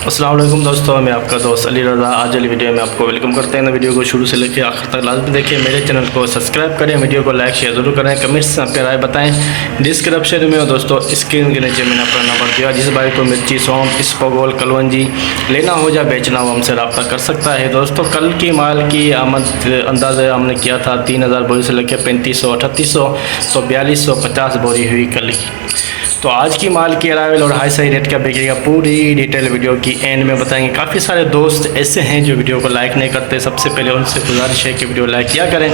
अस्सलाम वालेकुम दोस्तों, मैं आपका दोस्त अली रज़ा। आज वाली वीडियो में आपको वेलकम करते हैं। वीडियो को शुरू से लेकर आखिर तक लाजमी देखिए। मेरे चैनल को सब्सक्राइब करें, वीडियो को लाइक शेयर ज़रूर करें, कमेंट्स में अपनी राय बताएं। डिस्क्रिप्शन में दोस्तों स्क्रीन के नीचे मैंने अपना नंबर दिया। जिस भाई को मिर्ची, सौंफ, इसबगोल, कलवंजी लेना हो या बेचना हो हमसे रब्ता कर सकता है। दोस्तों कल की माल की आमद अंदाज़ा हमने किया था 3000 बोरी से लेकर 3500 3800, तो 4250 बोरी हुई कल की। तो आज की माल की अरावल और हाई सही रेट क्या बिकेगा पूरी डिटेल वीडियो की एंड में बताएंगे। काफ़ी सारे दोस्त ऐसे हैं जो वीडियो को लाइक नहीं करते, सबसे पहले उनसे गुजारिश है कि वीडियो लाइक किया करें।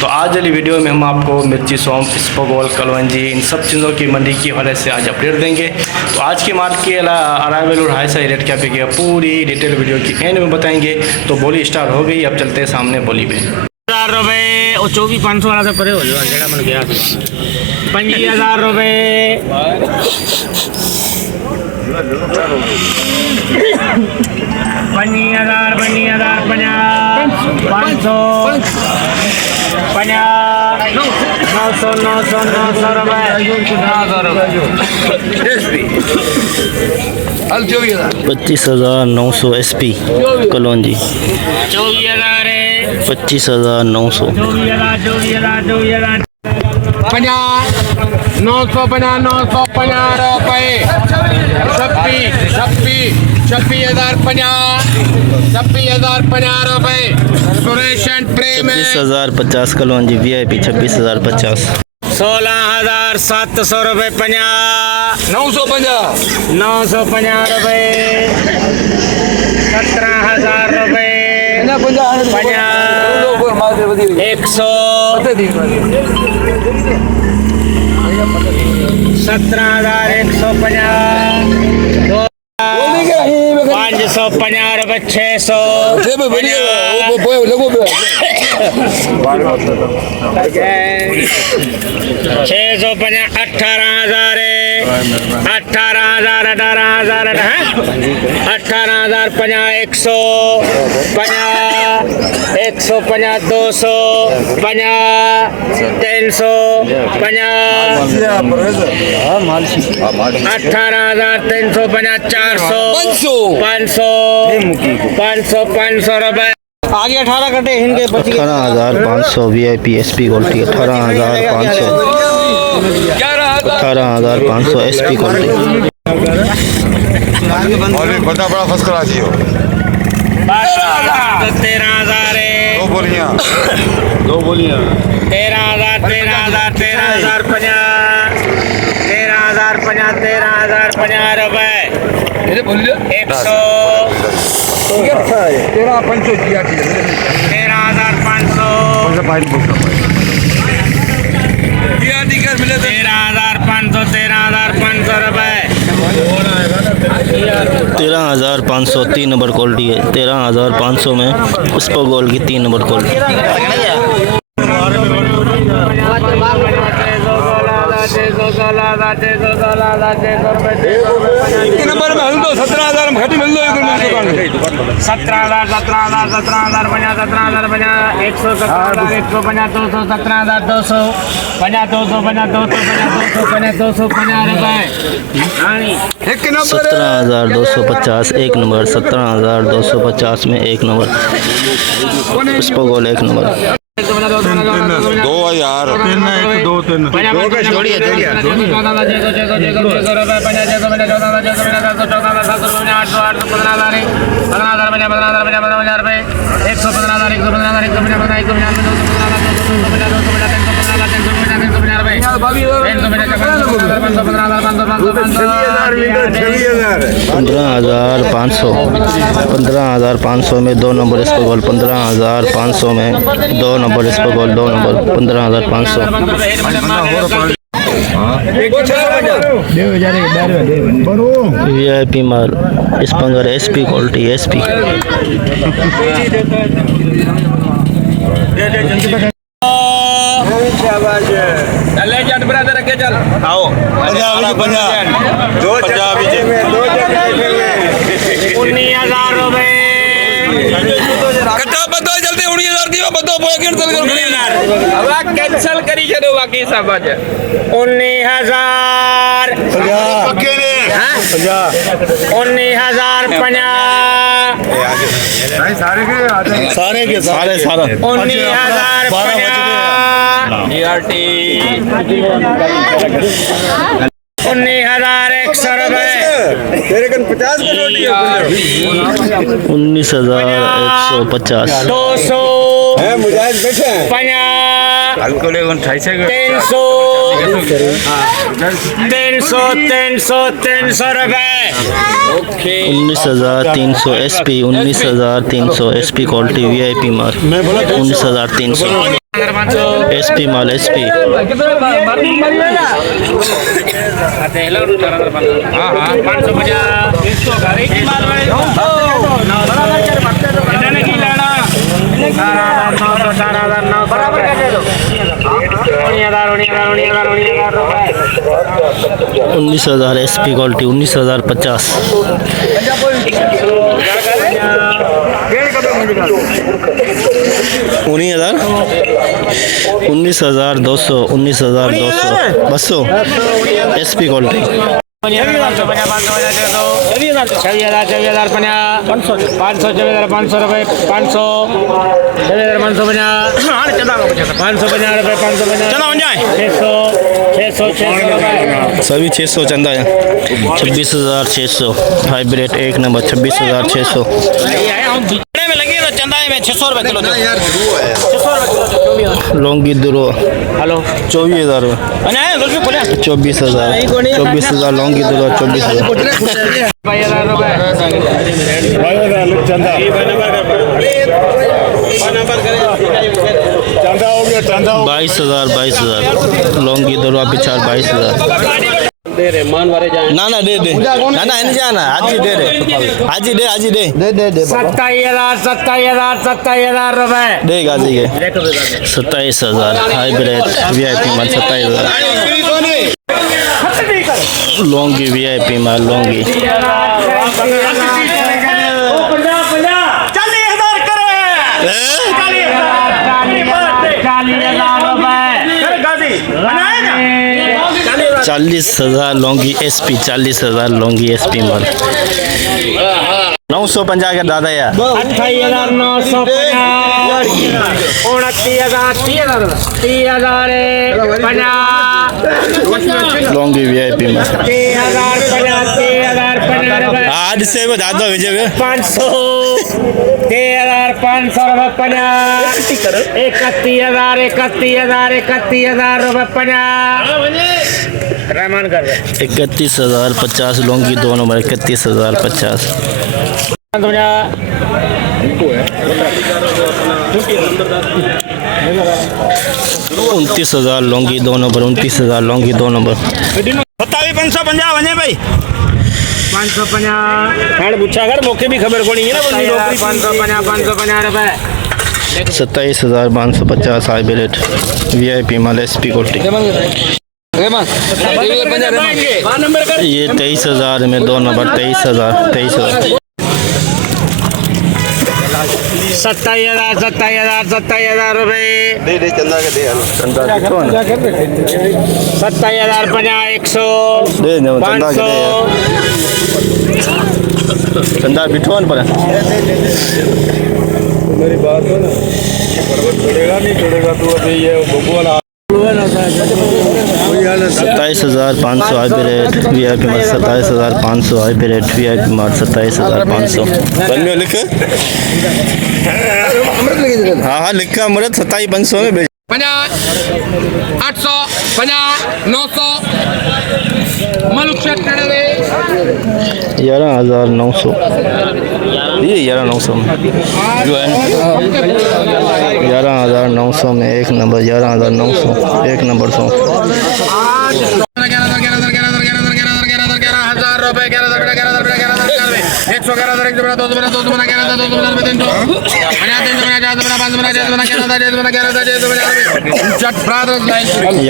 तो आज वाली वीडियो में हम आपको मिर्ची, सौंफ, इसबगोल, कलवंजी इन सब चीज़ों की मंडी की हवाले से आज अपडेट देंगे। तो आज की माल की अरावल और हाई सही रेट क्या बिकेगा पूरी डिटेल वीडियो की एंड में बताएंगे। तो बोली स्टार्ट हो गई, अब चलते हैं सामने बोली में। 1000 रुपये और 24,500 वाला से परे हो जाए जेड़ा मन गया 25,000 रुपये 50,000 500 900 रुपये 25,900 SP कलौंजी 24,000 25,900 24,000 950 रुपये 26,050 रुपये Suresh and Prem 26,050 kalonji VIP 26,050 16,700 रुपये 950 950 रुपये 17,000 रुपये 100 17,150 550 रुपये 600 650 18,000 18,000 18,000 100 150 200 300 18,350 400 500 रुपये आगे 18 कटे इनके 18,500 VIP SP quality 18,500 SP quality बड़ा बड़ा फर्स्ट क्लास ही हो 13,000 दो बोलियां 13,000 50 रुपये 100 13,500 रुपये 13,500 3 नंबर क्वालिटी है। 13,500 में इसबगोल की 3 नंबर क्वालिटी नंबर में हल दो 17,000 में घटी मिल दो 17,000 17,000 50 17,000 50 117,000 150 200 17,000 200 50 200 50 200 50 रुपये 17,250 एक नंबर 17,250 में एक नंबर इसबगोल एक नंबर 2,000 15,500 में 2 नंबर इसबगोल 15,500 में 2 नंबर इसबगोल 2 नंबर 15,500 VIP माल इसपंगर SP क्वालिटी SP चल आओ पंजाबी 19,000 रुपये कट्टा बता जल्दी 19,000 की જેવા બધો કેન્સલ કરો હવે કેન્સલ કરી છે તો બાકી હિસાબ છે 19,000 પક્કે ને 19,050 सारे के सारे 19,050 19,100 रुपए तेरे कन 50 की रोटी है 19,150 200 हैं मुजाहिद बैठे हैं 50 हल्को ले 28 300 रुपए 19,300 SP 19,300 SP क्वालिटी VIP माल 19,300 SP माल SP उन्नीस हज़ार SP क्वालिटी 19,050 19,200 200 SP क्वालिटी 500 रुपए 500 सभी 600 चंदा है 26,600 हाइब्रिड एक नंबर 26,600 में लगे तो चंदा में 600 रुपए किलो लौंगी दुरो हेलो 24,000 24,000 लौंगी दुरो 24,000 चंदा हो गया चंदा 22,000 लौंगी दुरो पिछाड़ 22,000 ना दे ना नहीं जाना आज ही दे 27,000 रुपए देगा जी के 27,000 हाइब्रिड VIP माल 27,000 लौंगी VIP माल लौंगी 40,000 लौंगी SP 40,000 लौंगी SP माल 950 का दादा यार 28,950 लौंगी VIP माल 30,050 आज से वो दादा भेजे 500 13,500 रुपए 31,000 रुपए 50 रहमान कर रहे 31,050 Laungi 2 number 31,050 29,000 Laungi 2 number 29,000 Laungi 2 number 27,550 वने भाई 550 खाड़ पूछा कर मौके भी खबर कोनी है ना 550 रुपए 27,550 हाइब्रिड VIP माल SP क्वालिटी ये 23,000 में 2 नंबर 23,000 27,000 रुपए दे चंदा के दे 27,050 100 दे चंदा के 500 चंदा बिठवान पर मेरी बात हो ना पर्वत छोड़ेगा नहीं छोड़ेगा तू अभी ये भोगू वाला 27,500 हाइब्रिड VIP माल 27,500 हाइब्रिड VIP माल 27,500 लिख हाँ लिखा अमृत 27,500 में 800 900 मलुक शेट 11,900 ये 11,900 में जो है 11,900 में एक नंबर 11,900 एक नंबर 100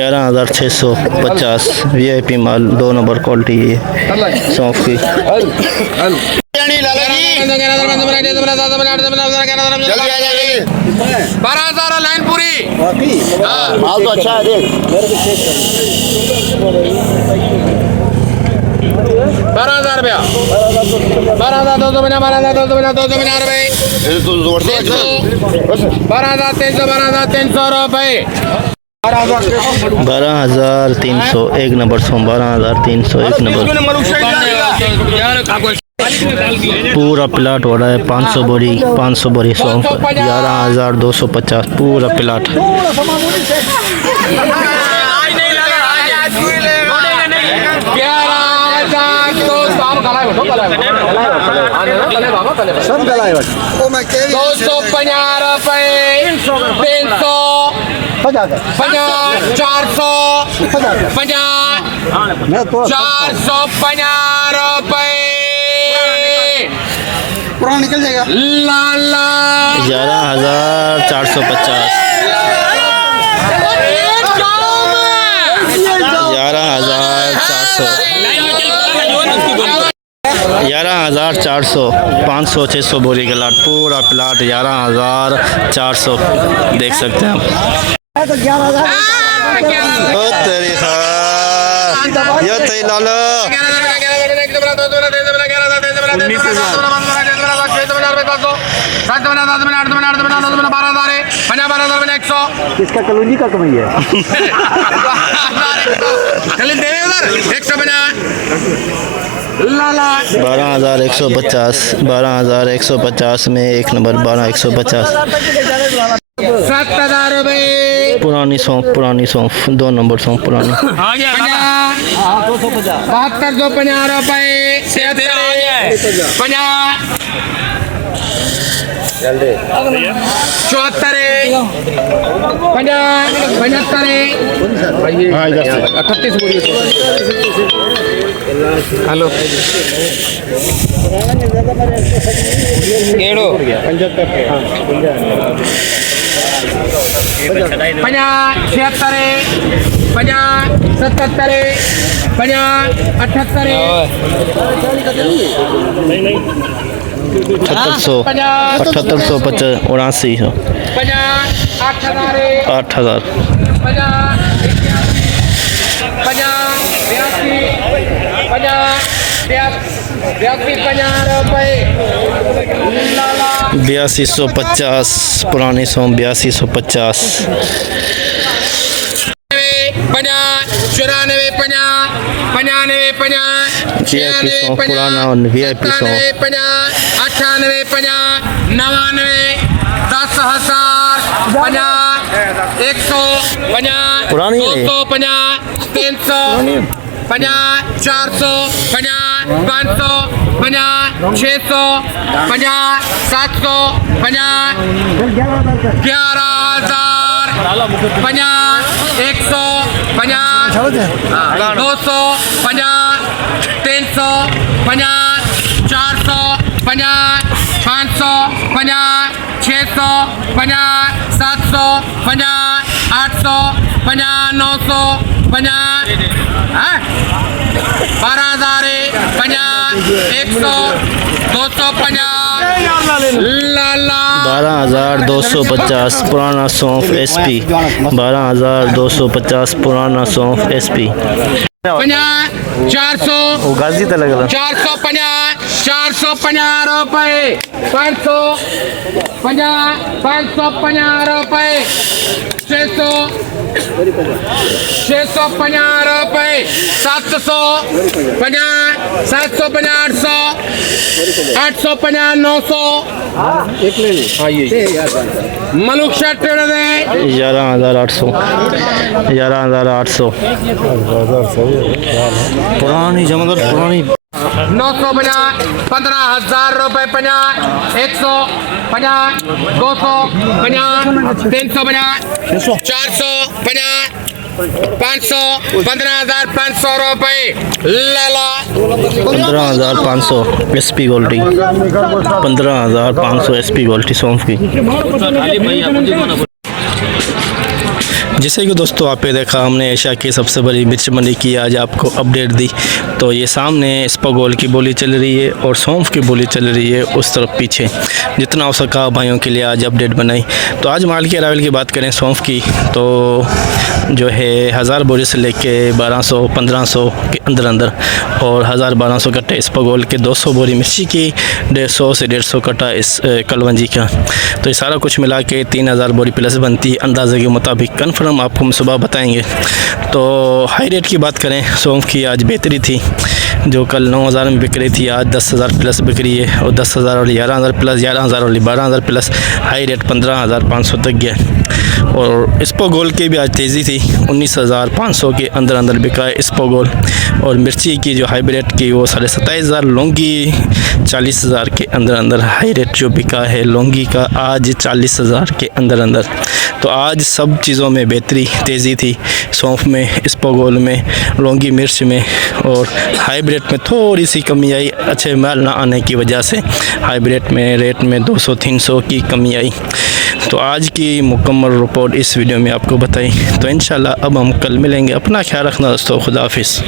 11,650 VIP माल 2 नंबर क्वालिटी है सौंफ की लाला जी जल्दी आ जाइए 12,000 लाइन पूरी माल तो अच्छा है देख 12,000 रुपया 12,250 12,250 250 रुपये 12,300 12,300 रुपये 12,300 एक नंबर सोम 12,300 एक नंबर पूरा प्लाट हो रहा है 500 बोरी सौंफ 11,250 पूरा प्लाट सब गलाए 250 रुपये 300 50 400 50 450 रुपये पूरा निकल जाएगा लाला 11,450 11,400 500 600 बोरी का लाट पूरा प्लाट 11,400 देख सकते हैं आप ओ तेरी ये तेरी लालो इसका कलौजी का कमाई है 12,150 में एक नंबर 12,150 7,000 रुपये पुरानी सौंफ 2 नंबर सौंफ पुरानी 7250 रुपये 50 हेलो ఏడు 7,780 8,000 8250 पुरानी सौंफ 8250 VIP सौंफ पुराना और VIP सौंफ 98 99 10,000 100 पुरानी है 250 300 50 400 50 500 50 600 50 700 50 11,000 50 100 50 200 50 300 50 400 50 500 50 600 50 700 50 800 50 900 50 12,000 50 100 250 लाला 12,250 पुराना सौंफ SP 12,250 पुराना सौंफ SP 400 गाजी तो लग रहा 450 रुपये 500 550 रुपये 600 650 रुपये 700 50 750 850 900 मलुक शर्ट 11,800 पुरानी जमादार पुरानी 950 15,000 रुपये 50 100 50 200 50 350 400 50 500 15,500 रुपये लाला 15,500 SP गोल्डी 15,500 SP गोल्डी सौंफ की जैसे कि दोस्तों आप ये देखा हमने एशिया की सबसे बड़ी मिर्च मंडी की आज आपको अपडेट दी। तो ये सामने स्पगोल की बोली चल रही है और सौंफ की बोली चल रही है उस तरफ पीछे। जितना हो सका भाइयों के लिए आज अपडेट बनाई। तो आज माल की अरावल की बात करें सौंफ की तो जो है 1000 बोरी से लेके 1200-1500 के अंदर अंदर और 1000-1200 कट्टे स्पगोल के, 200 बोरी मिर्ची की, 150 से 150 कट्टा इस कलवंजी का। तो ये सारा कुछ मिला के 3000 बोरी प्लस बनती है अंदाजे के मुताबिक। कन्फर्म आपको हम सुबह बताएंगे। तो हाई रेट की बात करें सौंफ की आज बेहतरी थी। जो कल 9000 में बिक रही थी आज 10000 प्लस बिक रही है और 10000 वाली 11000 प्लस, 11000 वाली 12000 प्लस, हाई रेट 15500 तक गया। और स्पोगोल की भी आज तेज़ी थी, 19500 के अंदर अंदर बिका है स्पोगोल। और मिर्ची की जो हाइब्रिड की वो 27500, लौंगी 40000 के अंदर अंदर हाई रेट जो बिका है लौंगी का आज 40000 के अंदर अंदर। तो आज सब चीज़ों में बेहतरी तेज़ी थी, सौंफ में, स्पोगोल में, लौंगी मिर्च में। और हाइब्रिड में थोड़ी सी कमी आई अच्छे माल ना आने की वजह से। हाइब्रिड में रेट में 200-300 की कमी आई। तो आज की मुकम्मल रिपोर्ट इस वीडियो में आपको बताई। तो इंशाल्लाह अब हम कल मिलेंगे। अपना ख्याल रखना दोस्तों, खुदा हाफिज़।